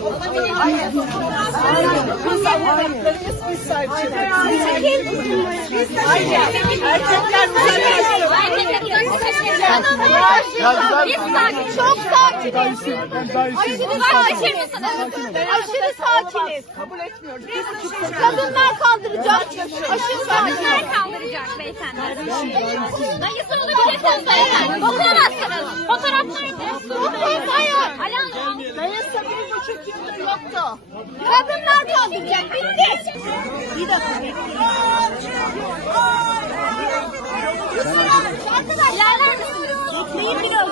Biz sahip Erkekler çok sakiniz. Aşırı sakiniz. Kabul etmiyoruz. Kadınlar kandıracak. Aşırı Kadınlar kaldıracak beyefendi. Dayısı olabilirsiniz beyefendi. Dokunamazsınız. Fotoğraf nerede? Dokunmayın. Alan. Dayısı 1,5 yıldır yoktu. Kadınlar kandıracak. Bitti. Bir dakika bekleyin. İlerler misiniz? Bekleyin biraz.